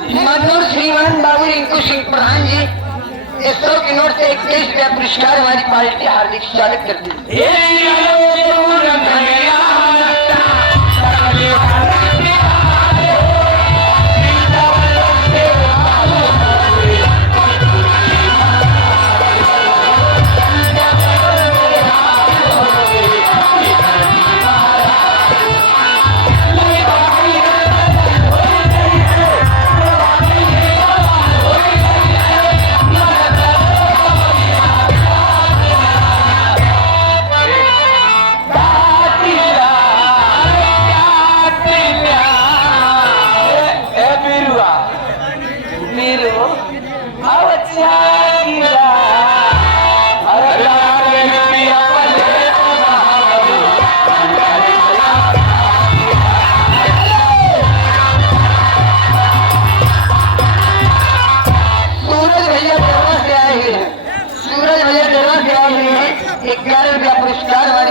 मनोर श्रीमान बाबू रिंकू सिंह प्रधान जी 100 के नोट से 21 रुपया पुरस्कार हमारी पार्टी हार्दिक स्वागत करती है।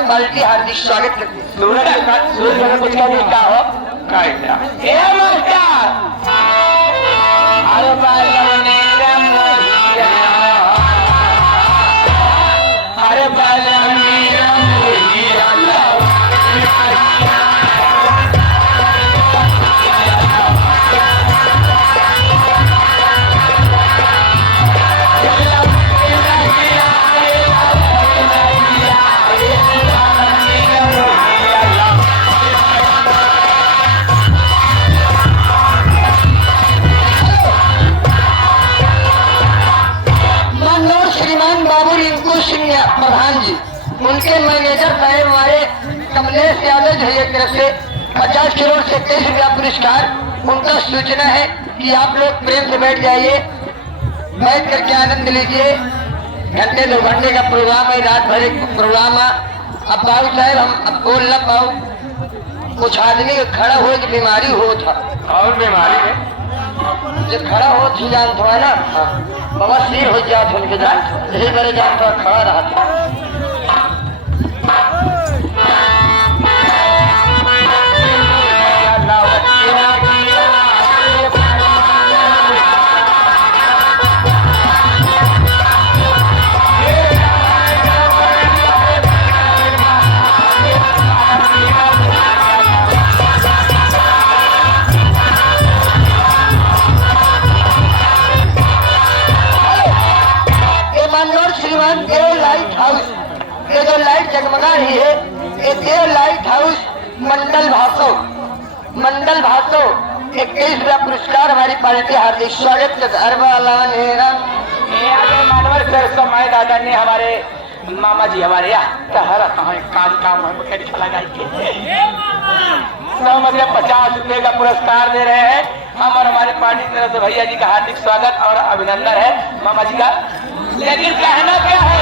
पार्टी हार्दिक स्वागत करती है। सूरज में कुछ क्या हो प्रधान जी उनके मैनेजर साहब हमारे कमलेश यादव जी की तरफ से 50 करोड़ से 23 रुपया पुरस्कार। उनका सूचना है कि आप लोग प्रेम से बैठ जाइए, बैठ करके आनंद लीजिए। घंटे 2 घंटे का प्रोग्राम है, रात भर एक प्रोग्राम है। अब बाबू साहब हम अब बोल न पाओ, कुछ आदमी खड़ा हो की बीमारी हो था और बीमारी है जो खड़ा हो थी जान थोड़ा ना बाबा सिर हो जात उनके जान यही बड़े जान थोड़ा खड़ा रहा था। ये जो लाइट जगमगा रही है ये देव लाइट हाउस मंडल भासो 21 रुपया पुरस्कार हमारी पार्टी हार्दिक स्वागत मानवर सर समय दादा ने हमारे मामा जी हमारे यहाँ काम मतलब 50 रुपये का पुरस्कार दे रहे हैं हम और हमारे पार्टी की तरफ से भैया जी का हार्दिक स्वागत और अभिनंदन है मामा जी का। लेकिन कहना क्या है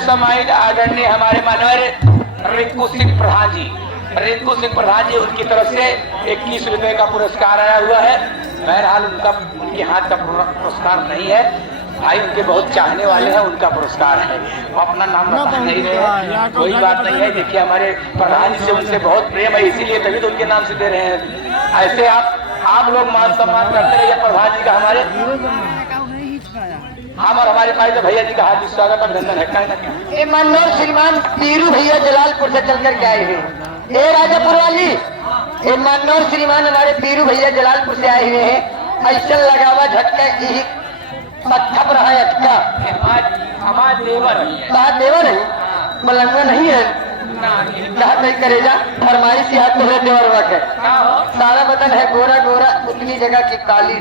समाहित आदरणीय हमारे मानवर रिंकू सिंह प्रधान जी उनकी तरफ से 21 रुपए का पुरस्कार आया हुआ है। बहरहाल उनके हाथ का पुरस्कार नहीं है भाई, उनके बहुत चाहने वाले हैं, उनका पुरस्कार है। अपना नाम बता नहीं रहे, कोई बात नहीं है। देखिए हमारे प्रधान जी से उनसे बहुत प्रेम है, इसीलिए तभी तो उनके नाम से दे रहे हैं। ऐसे आप लोग मान सम्मान करते रहिए प्रधान जी का हमारे, हम और हमारे भाई तो भैया जी का हार्दिक स्वागत अभिनंदन है। ये मनोज श्रीमान पीरू भैया जलालपुर से चल करके आए हुए ये राजापुर वाली, ये मनोज श्रीमान हमारे पीरू भैया जलालपुर से आए हुए हैं। ऐसा लगावा झटका यही थप रहा है अटका हमारे देवर है मलंगा नहीं है नहीं करेगा फरमाइश हाथ तो है देवर वक्त है। सारा बदन है गोरा गोरा, उतनी जगह की काली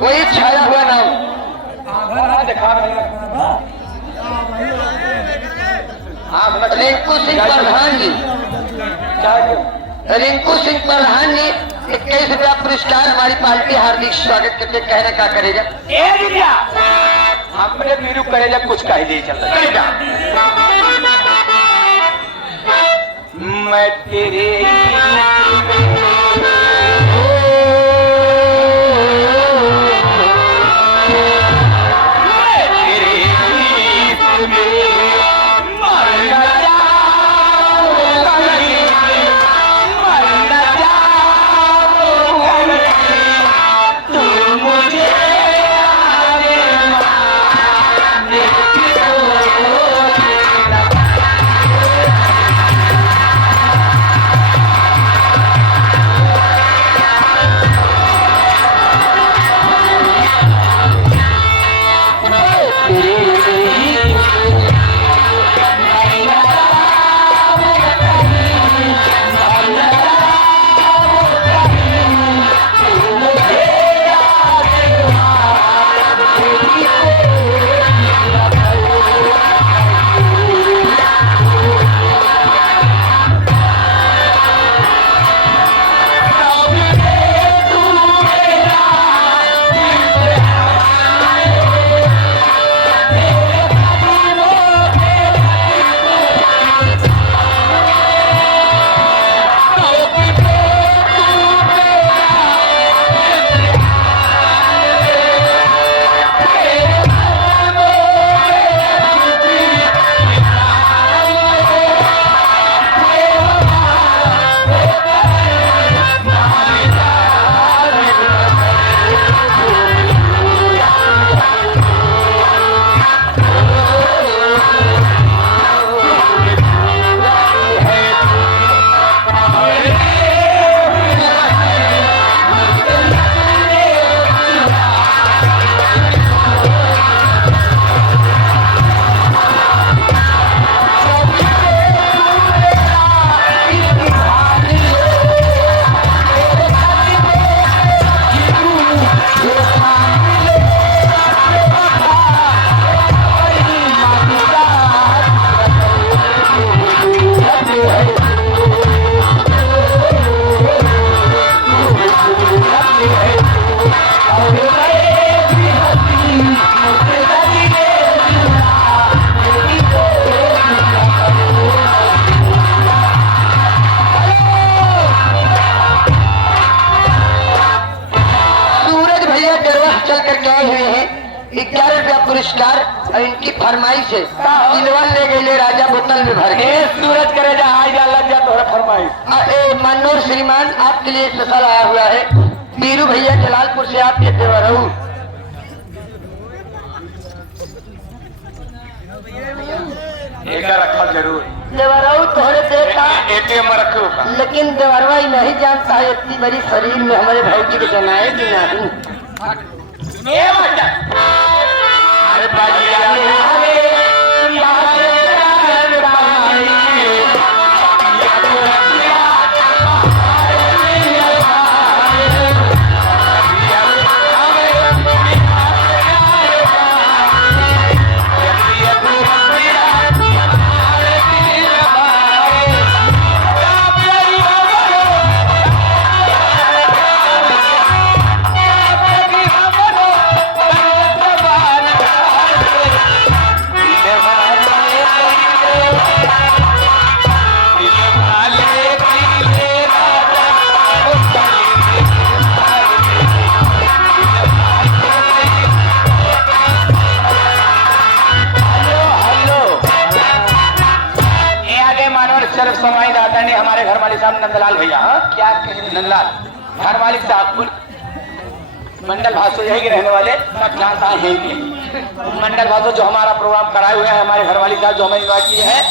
वही छाया हुआ नाम। रिंकू सिंह प्रधान जी, रिंकू सिंह प्रधान जी 21 रुपया पुरस्कार हमारी पार्टी हार्दिक स्वागत करते। कहने का करेगा अपने वीरू करेगा कुछ कह दे चलता मैं तेरे पुरस्कार और इनकी फरमाइश है दिलवन ले गए राजा बोतल में भर के सूरज करे जा आई जा लग जा तोरा फरमाइश। मनोर श्रीमान आपके लिए स्पेशल आया हुआ है। बीरू भैया जलालपुर से आपके देवरऊ रखा जरूर देवरऊ तोहरे देखा एटीएम में रखो लेकिन देवरवा ही नहीं जानता है इतनी बड़ी शरीर में हमारे भाई जी के जनाए कि नहीं। अरे सिर्फ समाई आदरणीय हमारे घर मालिक साहब नंदलाल भैया। हाँ क्या कहें नंदलाल घर मालिक साहब मंडल भाषो यही के रहने वाले सब जानता है मंडल भाषो जो हमारा प्रोग्राम कराए हुए हैं हमारे घर मालिक साहब जो हमें इनवाइट किए हैं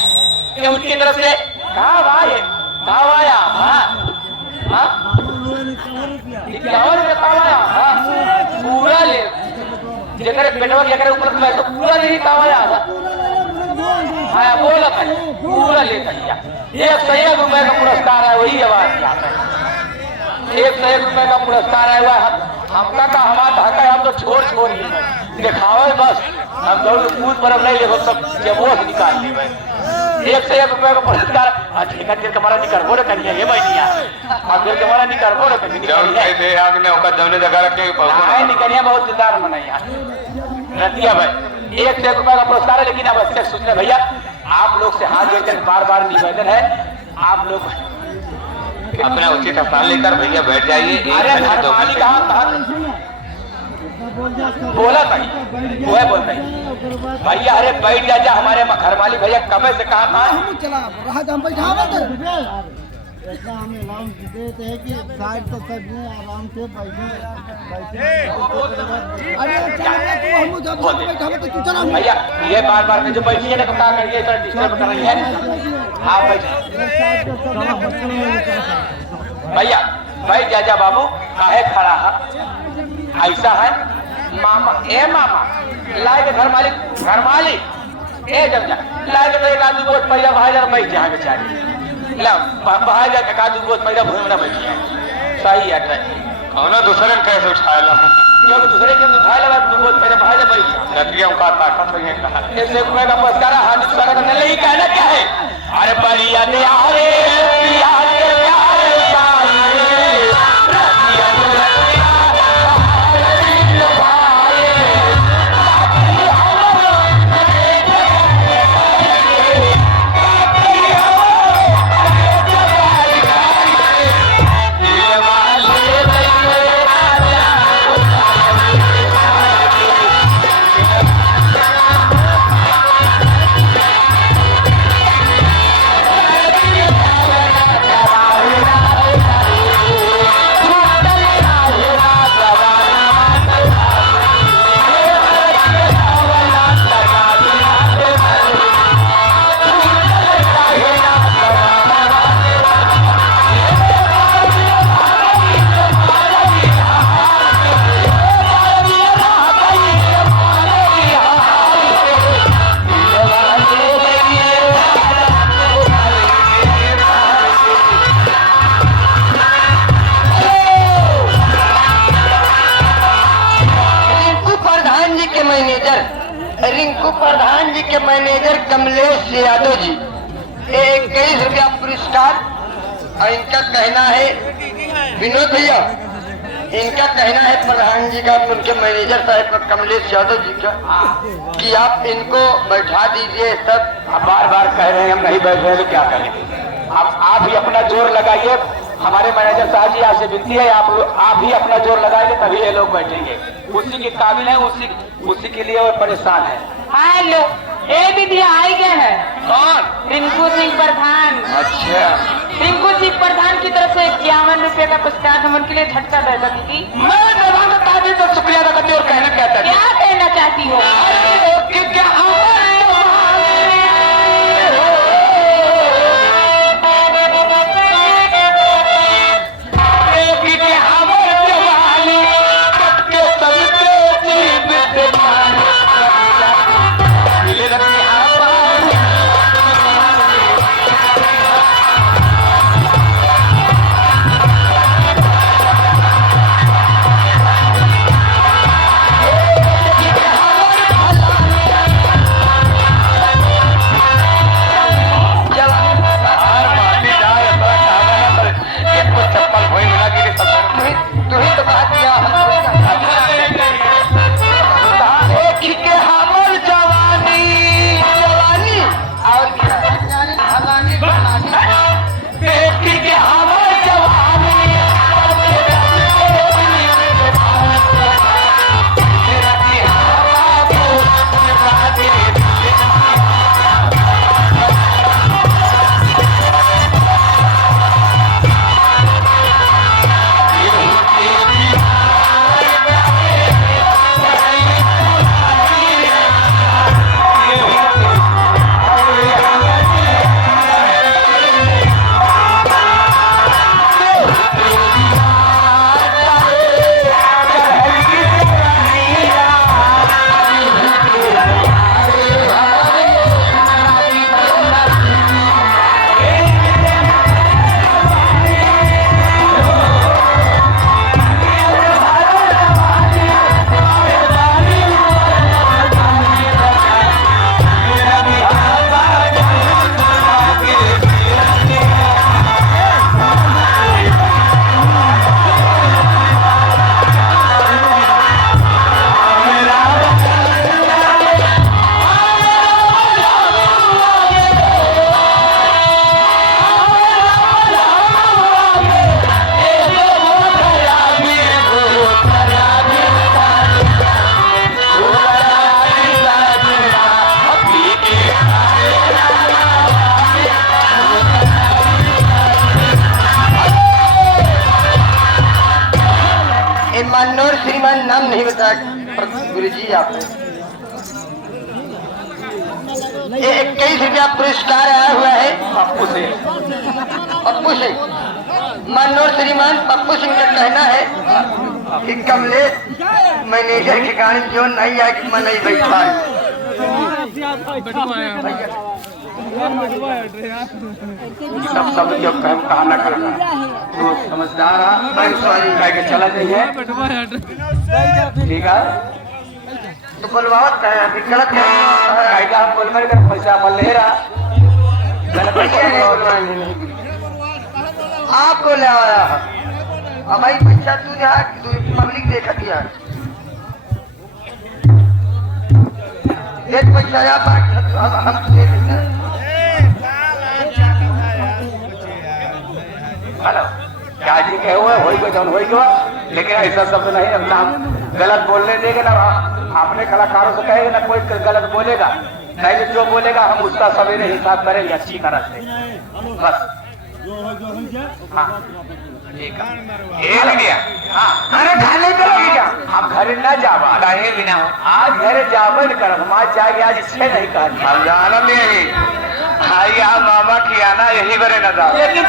ये उनकी तरफ से कहाँ भाई कहाँ आया पूरा ले जगह पेटवा जगह ऊपर तो पूरा नहीं कहाँ आया हाँ बोला भाई पूरा लेकर एक सौ एक रुपए का पुरस्कार है वही आवाज एक सौ एक रुपए का पुरस्कार है हमका का हमारा हका हम तो छोड़ छोड़ दिखावे बस हम दौड़ कूद पर नहीं देखो सब जबोस निकाल ली भाई एक सौ एक रुपए का पुरस्कार अच्छा देर कमारा निकल बोले करिए ये भैया अब देर कमारा निकल बोले करिए आगने होकर जमने जगह रखे निकलिए बहुत दिलदार मनाइया रतिया भाई एक सौ रुपए का पुरस्कार है लेकिन अब अच्छे सुनने भैया आप लोग से हाथ जोड़कर बार बार निवेदन है आप लोग अपना उचित स्थान लेकर भैया बैठ जाइए। अरे घरवाली कहाँ बोला भाई वो है बोलता है भैया अरे बैठ जा हमारे घरवाली भैया कब से कहा था ऐसा हमें अलाउंस देते हैं कि साइड तो सब आराम से बैठे भैया ये बार बार जो बैठी है ना क्या करिए सर डिस्टर्ब कर रही है हाँ भैया भाई जाजा बाबू काहे खड़ा है ऐसा है मामा लाए के घर मालिक ए जब जा लाए के एक आदमी बहुत पहिला भाई बैठ जाए बेचारी बाहर जाके का दूसरा पैदा भूमि ना बैठी है सही है ना दूसरे ने कैसे उठाया ला क्योंकि दूसरे के उठाया लगा तू बहुत पैदा बाहर जा बैठी नदियों का ताकत नहीं है कहा ऐसे रुपए का पुरस्कार हाथ दूसरा का नहीं कहना क्या है अरे बढ़िया ने यारे रिंकू प्रधान जी के मैनेजर कमलेश यादव जी 21 रुपया पुरस्कार और इनका कहना है विनोद भैया इनका कहना है प्रधान जी का उनके मैनेजर साहब का कमलेश यादव जी का कि आप इनको बैठा दीजिए सब बार बार कह रहे हैं हम नहीं बैठ रहे तो क्या करें आप ही अपना जोर लगाइए हमारे मैनेजर साहब जी आपसे विनती है आप भी अपना जोर लगाएंगे तभी ये लोग बैठेंगे उसी के काबिल है उसी के लिए वो परेशान है हेलो ए दीदी आई गए हैं कौन रिंकू सिंह प्रधान अच्छा रिंकू सिंह प्रधान की तरफ से 51 रुपए का पुरस्कार हम उनके लिए झटका दे दा दीदी मैं प्रधान का तो शुक्रिया अदा करती हूँ और कहना चाहता हूँ क्या कहना चाहती हो मान्यवर श्रीमान नाम नहीं बताया गुरु जी आपने। ये 21 रुपया पुरस्कार आया हुआ है पप्पू से पप्पू सिंह। मान्यवर श्रीमान पप्पू सिंह का कहना है कि कमलेश मैनेजर के गाड़ी जो नहीं आए कि मैं नहीं बैठा। सब सब जो कहा ना करना तो समझदार है सॉरी कह के चला जाइए ठीक है। तो बुलवावत है अभी गलत है कायदा हम बोल कर पैसा मल ले रहा आपको ले आया है हमारी पैसा तू यहाँ पब्लिक देखा दिया एक पैसा यहाँ हम दे देंगे। हेलो क्या जी कहे हुए हो गया लेकिन ऐसा शब्द नहीं अपना गलत बोलने देंगे ना अपने कलाकारों से कहेंगे ना कोई गलत बोलेगा नहीं तो जो बोलेगा हम उसका सवेरे हिसाब करेंगे अच्छी तरह से बस। हाँ ठीक है हाँ अरे खाने करोगे क्या हम घर न जावा नहीं बिना आज घर जावन कर हम आज जाएंगे आज इससे नहीं कहा जाना नहीं मामा की आना यही बड़े नजर लेकिन